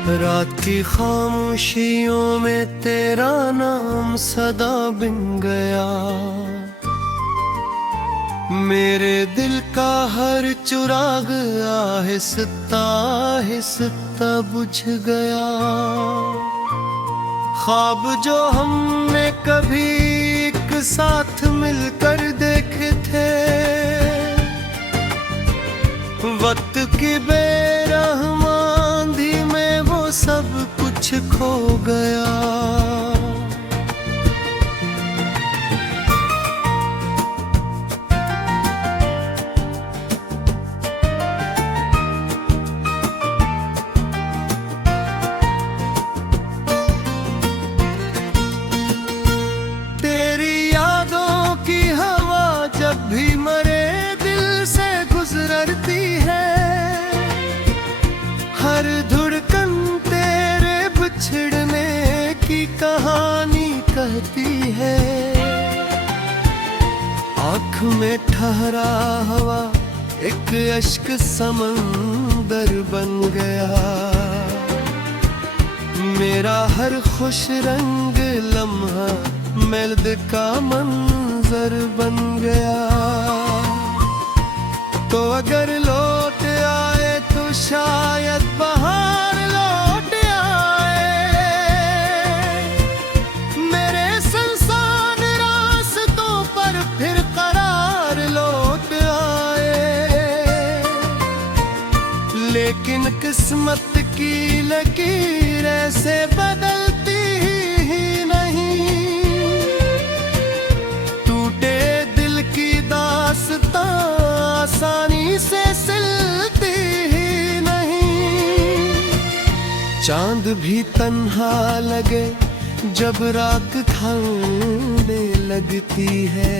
रात की खामोशियों में तेरा नाम सदा बिन गया। मेरे दिल का हर चुराग आहिस्ता आहिस्ता बुझ गया। ख्वाब जो हमने कभी एक साथ मिलकर देखे थे, वक्त की बेरहमानी में वो सब कुछ खो गया। तेरी यादों की हवा जब भी मरे दिल से गुजरती है। हर धड़कन तेरे बिछड़ने की कहानी कहती है। आँख में ठहरा हवा एक अश्क समंदर बन गया। मेरा हर खुश रंग लम्हा मर्द का मंजर बन गया। तो अगर लौट आए तो शायद बहार लौट आए। मेरे संसान रास्तों पर फिर करार लौट आए। लेकिन किस्मत की लकीर ऐसे बदलती ही नहीं। टूटे दिल की दास्तां आसानी से सिलती ही नहीं। चांद भी तन्हा लगे जब रात ढलने लगती है।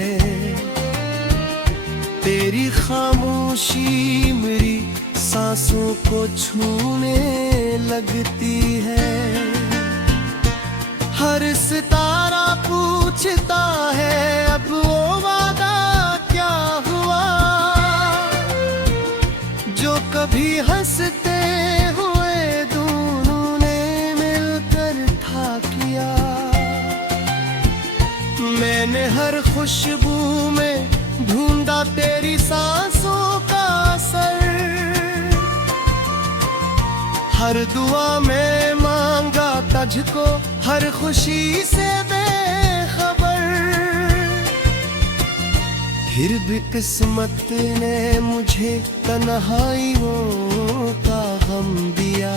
तेरी खामोशी मेरी सांसों को छूने लगती है। हर सितारा पूछता है अब वो वादा क्या हुआ, जो कभी हंसते हुए दोनों ने मिलकर था किया। मैंने हर खुशबू में ढूंढा तेरी सांसों का असर। हर दुआ में मांगा तुझको हर खुशी से बेखबर। फिर भी किस्मत ने मुझे तन्हाइयों का गम दिया।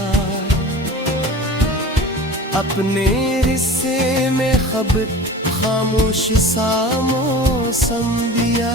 अपने रिश्ते में खबर खामोश सा मौसम दिया।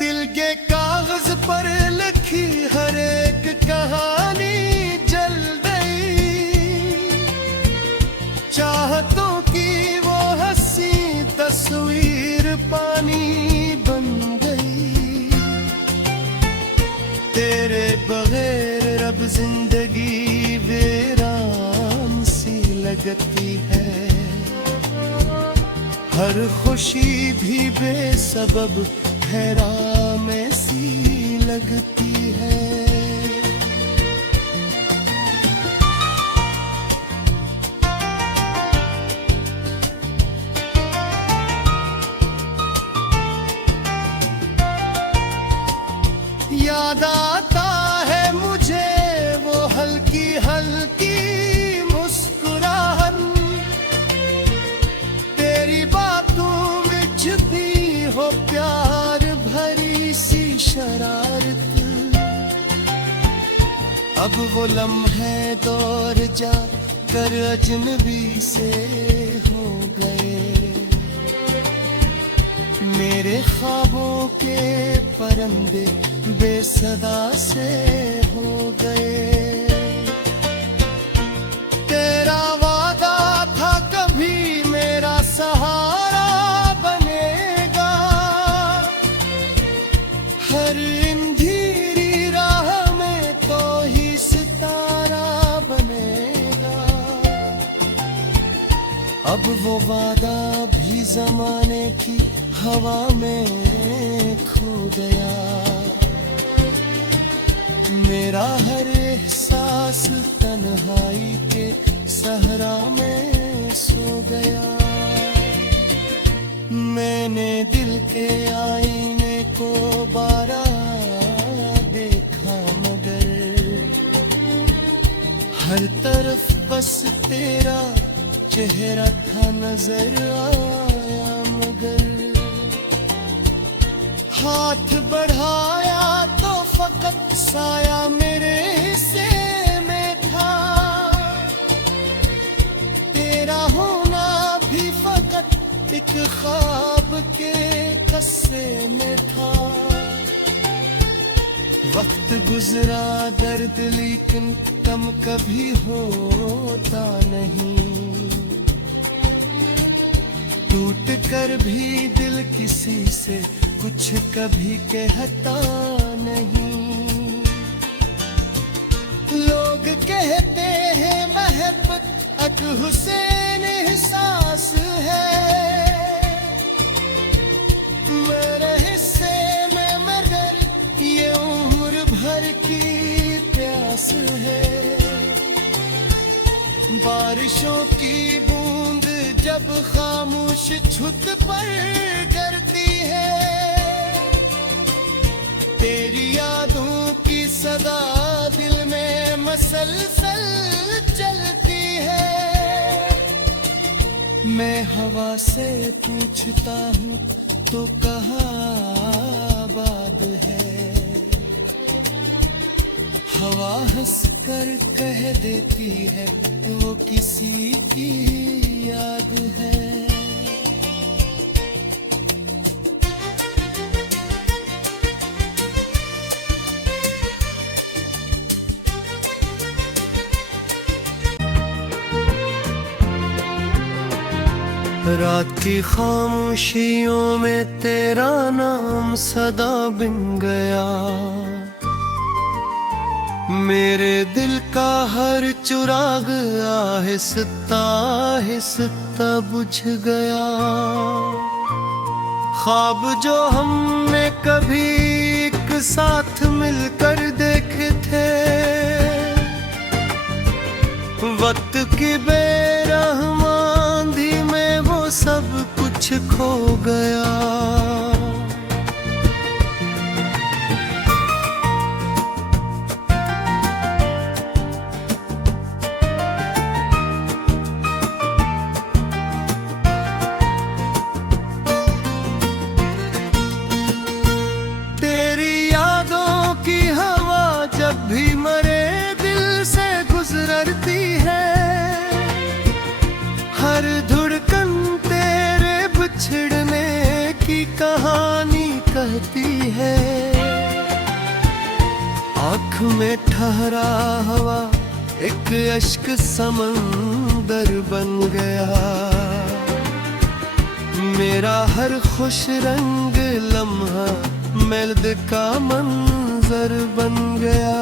दिल के कागज पर लिखी हर एक कहानी जल गई। चाहतों की वो हंसी तस्वीर पानी बन गई। तेरे बगैर रब जिंदगी वीरान सी लगती है। हर खुशी भी बेसबब हैरान में सी लगती है। याद आता है मुझे वो हल्की हल्की मुस्कुराहट। तेरी बातों में छुपी हो प्यार भरी सी शरारत। अब वो लम्हे दौर जा कर अजनबी से हो गए। मेरे ख्वाबों के परिंदे बेसदा से हो गए। तेरा वादा था कभी मेरा सहारा। अब वो वादा भी जमाने की हवा में खो गया। मेरा हर एहसास तन्हाई के सहरा में सो गया। मैंने दिल के आईने को बारा देखा मगर हर तरफ बस तेरा चेहरा था नजर आया मगर हाथ बढ़ाया तो फकत साया मेरे हिस्से में था। तेरा होना भी फकत एक ख्वाब के कस्से में था। वक्त गुजरा दर्द लेकिन कम कभी होता नहीं। टूट कर भी दिल किसी से कुछ कभी कहता नहीं। लोग कहते हैं मोहब्बत अक हुसैन एहसास है। मेरे हिस्से में मगर ये उम्र भर की प्यास है। बारिशों की बूंद जब खामोश छुत पर गिरती है। तेरी यादों की सदा दिल में मसलसल चलती है। मैं हवा से पूछता हूँ तो कहाँ आबाद है। हवा हंस कर कह देती है वो किसी की याद है। रात की खामोशियों में तेरा नाम सदा बिन गया। मेरे दिल का हर चिराग आहिस्ता आहिस्ता बुझ गया। ख्वाब जो हमने कभी एक साथ मिलकर देखे थे वक्त की बेरहमानी में वो सब कुछ खो गया। भी मरे दिल से गुजरती है। हर धड़कन तेरे बिछड़ने की कहानी कहती है। आँख में ठहरा हवा एक अश्क समंदर बन गया। मेरा हर खुश रंग लम्हा मर्द का मंजर बन गया।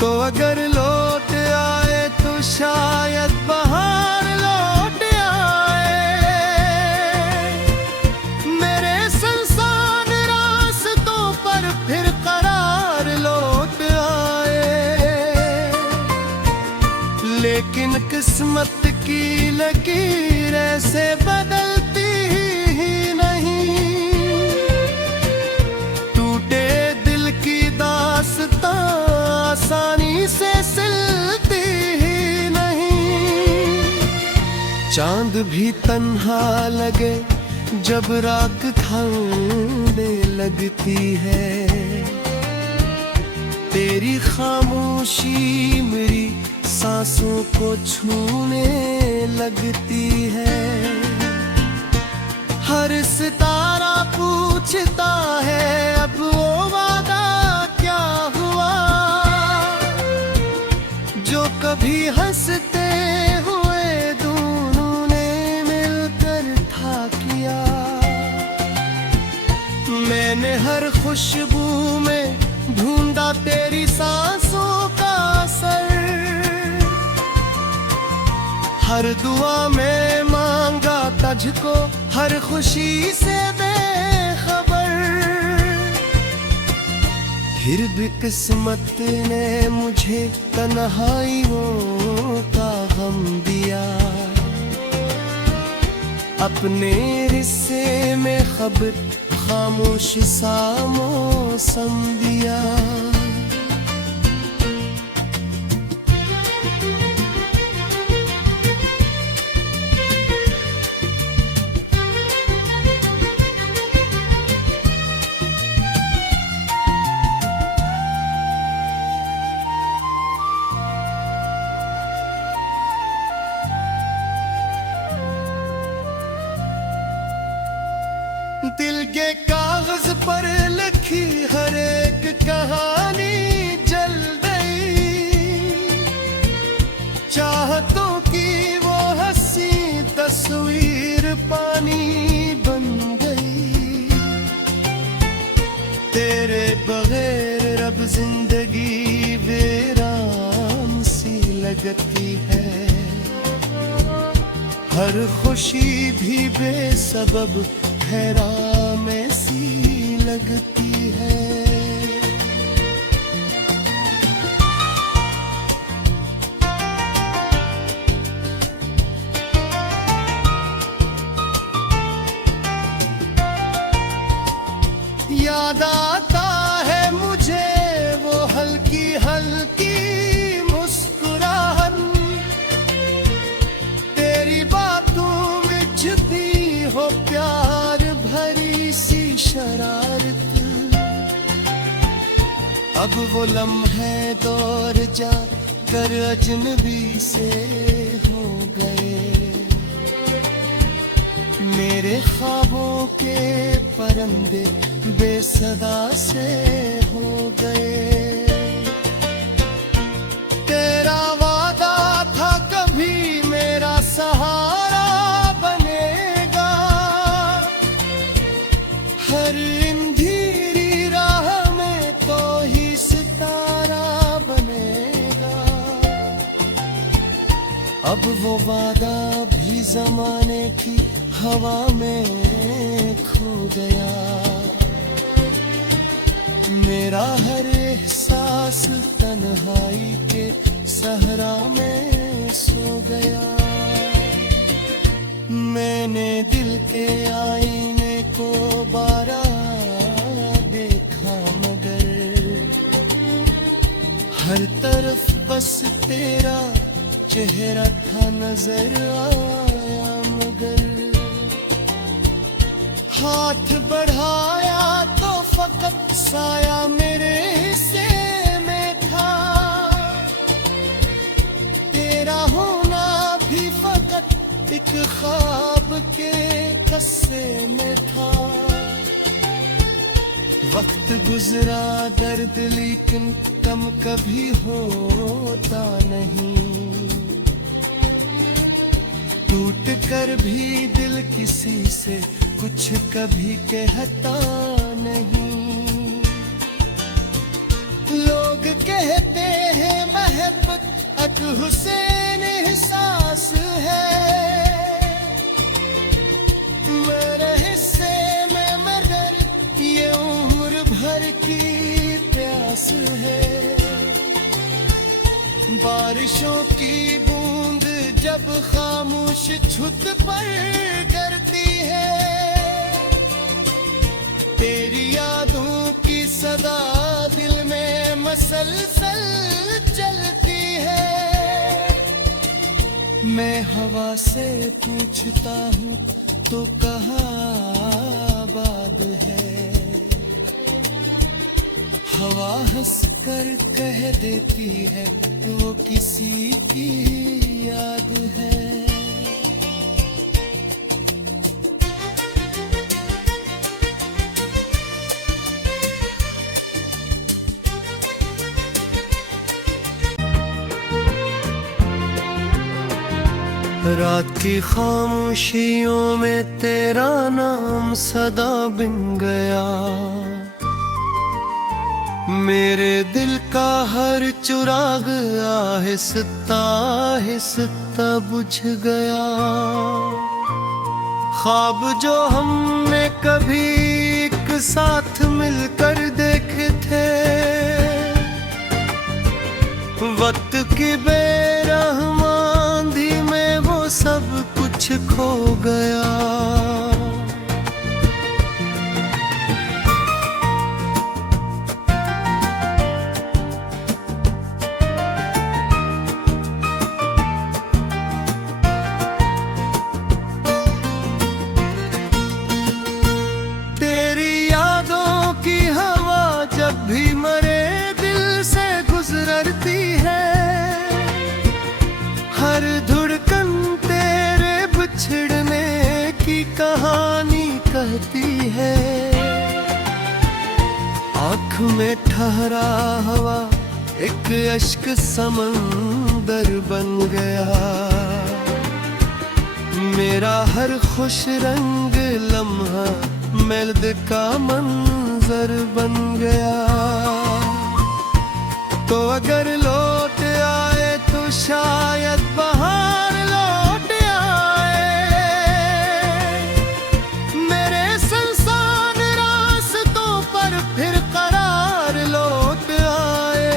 तो अगर लौट आए तो शायद बाहर लौट आए। मेरे संसार रास्तों पर फिर करार लौट आए। लेकिन किस्मत की लकीर ऐसे बदलती ही नहीं। टूटे दिल की दास्तां आसानी से सिलती ही नहीं। चांद भी तन्हा लगे जब रात ढलने लगती है। तेरी खामोशी मेरी सांसों को छूने लगती है। हर सितारा पूछता है अब वो वादा क्या हुआ जो कभी हंसते हुए दोनों ने मिलकर था किया। मैंने हर खुशबू में ढूंढा तेरी सांसों का असर। हर दुआ में मांगा तुझको, हर खुशी से बेखबर। फिर भी किस्मत ने मुझे तन्हाइयों का गम दिया, अपने रिश्ते में खबर खामोश सा मौसम दिया। दिल के कागज पर लिखी हर एक कहानी जल गई, चाहतों की वो हंसी तस्वीर पानी बन गई। तेरे बगैर रब जिंदगी वीरान सी लगती है, हर खुशी भी बेसबब हैरान में सी लगती है। याद आता है मुझे वो हल्की हल्की मुस्कुराहट, तेरी बातों में छुपी हो प्यार भरी सी शरारत। अब वो लम्हे दौर जा कर अजनबी से हो गए, मेरे ख्वाबों के परिंदे बेसदा से हो गए। तेरा वादा था कभी मेरा सहारा बनेगा, हर अंधेरी राह में तो ही सितारा बनेगा। अब वो वादा भी जमाने की हवा में खो गया, मेरा हर एहसास तन्हाई के सहरा में सो गया। मैंने दिल के आईने को बारा देखा मगर, हर तरफ बस तेरा चेहरा था नजर आया मगर। हाथ बढ़ाया तो फकत साया मेरे हिस्से में था, तेरा होना भी फकत एक ख्वाब के कस्से में था। वक्त गुजरा दर्द लेकिन कम कभी होता नहीं, टूट कर भी दिल किसी से कुछ कभी कहता नहीं। लोग कहते हैं मोहब्बत अक हुसैन एहसास है, मेरे हिस्से में मगर ये उम्र भर की प्यास है। बारिशों की बूंद जब खामोश छुत पर गिरती है, तेरी यादों की सदा दिल में मसलसल चलती है। मैं हवा से पूछता हूँ तो कहाँ आबाद है, हवा हंस कर कह देती है वो किसी की याद है। रात की खामोशियों में तेरा नाम सदा बिन गया, मेरे दिल का हर चिराग आहिस्ता आहिस्ता बुझ गया। ख्वाब जो हमने कभी एक साथ मिलकर देखे थे, वक्त की बेरहम आंधी में वो सब कुछ खो गया। भी मरे दिल से गुजरती है, हर धड़कन तेरे बिछड़ने की कहानी कहती है। आँख में ठहरा हवा एक अश्क समंदर बन गया। मेरा हर खुश रंग लम्हा मेल्द का मंजर बन गया। तो अगर लौट आए तो शायद बहार लौट आए, मेरे संसान रास्तों पर फिर करार लौट आए।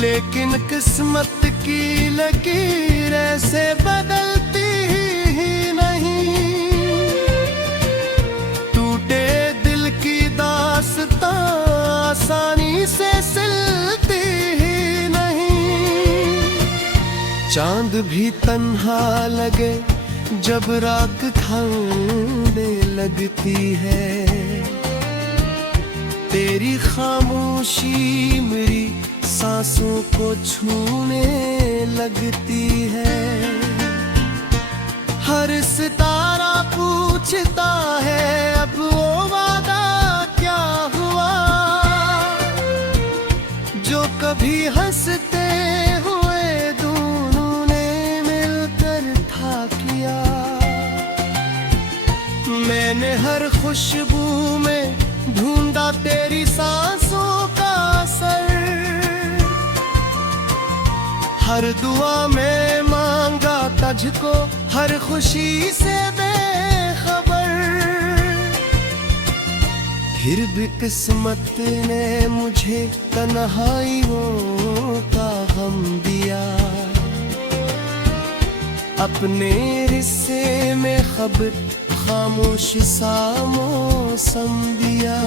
लेकिन किस्मत की लकीर ऐसे बदलती ही नहीं, टूटे दिल की दास्तां आसानी से सिलती ही नहीं। चांद भी तन्हा लगे जब रात ढलने लगती है, तेरी खामोशी मेरी सांसों को छूने लगती है। हर सितारा पूछता है अब वो वादा क्या हुआ, जो कभी हंसते हुए दोनों ने मिलकर था किया। मैंने हर खुशबू में ढूंढा तेरी सांसों का असर, हर दुआ में मांगा तुझको हर खुशी से बेखबर। फिर भी किस्मत ने मुझे तन्हाइयों का गम दिया, अपने रिश्ते में खबर खामोश सा मौसम दिया।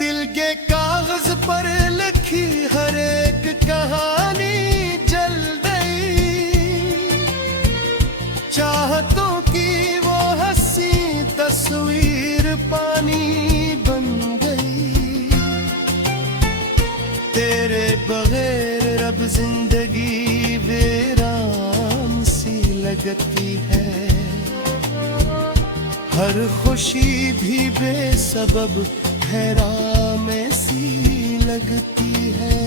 दिल के कागज पर लिखी हर एक कहानी जल गई, चाहतों की वो हंसी तस्वीर पानी बन गई। तेरे बगैर अब जिंदगी वीरान सी लगती है, हर खुशी भी बेसबब हैरान में सी लगती है।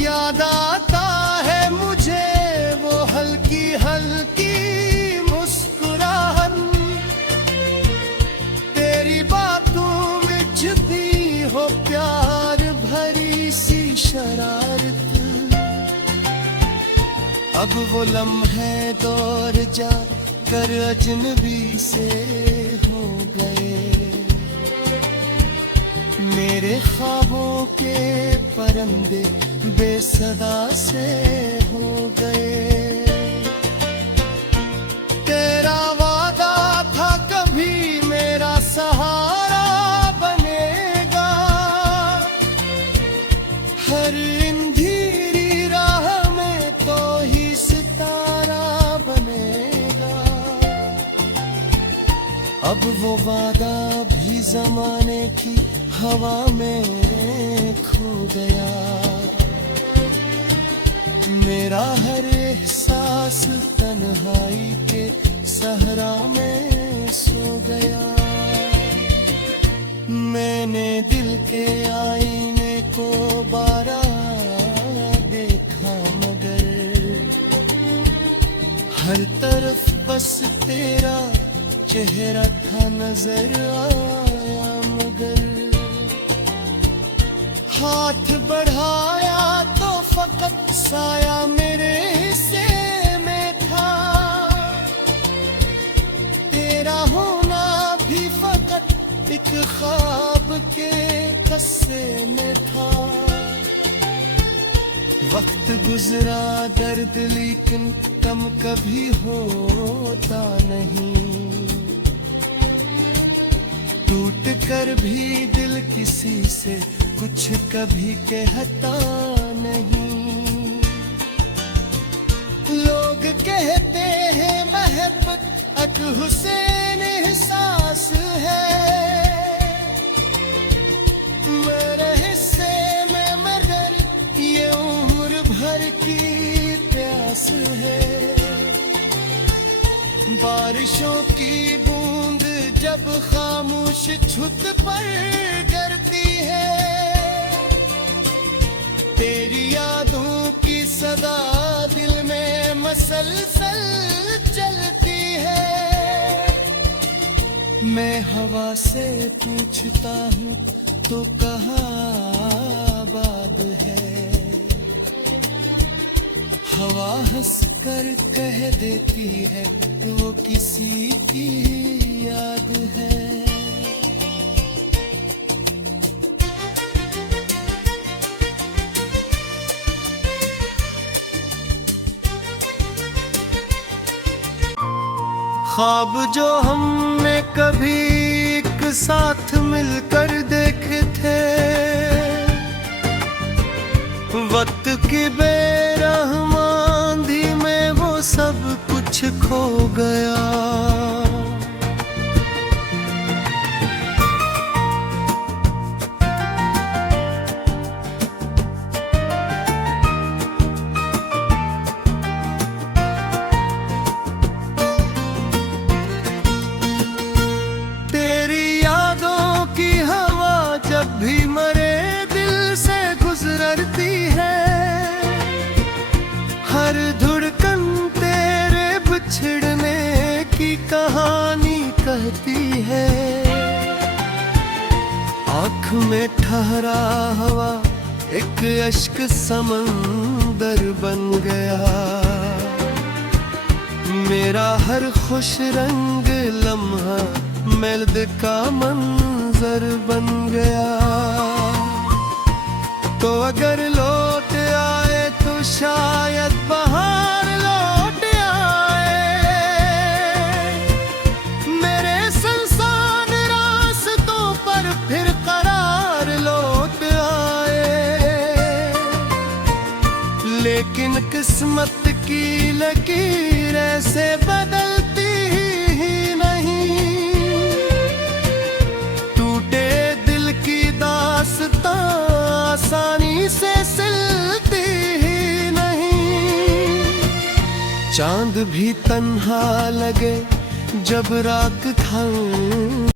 याद आता है मुझे वो हल्की हल्की मुस्कुराहट, तेरी बातों में छुपी हो प्यार भरी सी शरारत। अब वो लम्हे दौर जा कर अजनबी से हो गए, मेरे ख्वाबों के परिंदे बेसदा से हो गए। तेरा वादा था कभी मेरा सहारा बनेगा, हर अंधेरी राह में तो ही अब वो वादा भी जमाने की हवा में खो गया। मेरा हर एहसास तन्हाई के सहरा में सो गया। मैंने दिल के आईने को बारहा देखा मगर हर तरफ बस तेरा चेहरा था नजर आया। मगर हाथ बढ़ाया तो फकत साया मेरे हिस्से में था। तेरा होना भी फकत एक ख्वाब के कस्से में था। वक्त गुजरा दर्द लेकिन कम कभी होता नहीं। टूट कर भी दिल किसी से कुछ कभी कहता नहीं। लोग कहते हैं मोहब्बत अक हुसैन एहसास है। मेरे हिस्से में मगर ये उम्र भर की प्यास है। बारिशों की बूंद जब खामोश छुत पर गिरती है। तेरी यादों की सदा दिल में मसलसल चलती है। मैं हवा से पूछता हूँ तो कहाँ बात है। हवा हंस कर कह देती है वो किसी की याद है। ख्वाब जो हमने कभी एक साथ मिलकर देखे थे। वक्त की बेरहमानी में वो सब कुछ खो गया। तेरी यादों की हवा जब भी मरे दिल से गुजरती है। हर धड़कन तेरे बिछड़ने की कहानी कहती है। आँख में ठहरा हवा एक अश्क समंदर बन गया। मेरा हर खुश रंग लम्हा मर्द का मंजर बन गया। तो अगर लौट आए तो शायद बाहर लौट आए। मेरे संसान रास्तों पर फिर करार लौट आए। लेकिन किस्मत की लकीर ऐसे बदलती ही नहीं। टूटे दिल की दास्तां आसानी से सिलती ही नहीं। चांद भी तन्हा लगे जब रात था।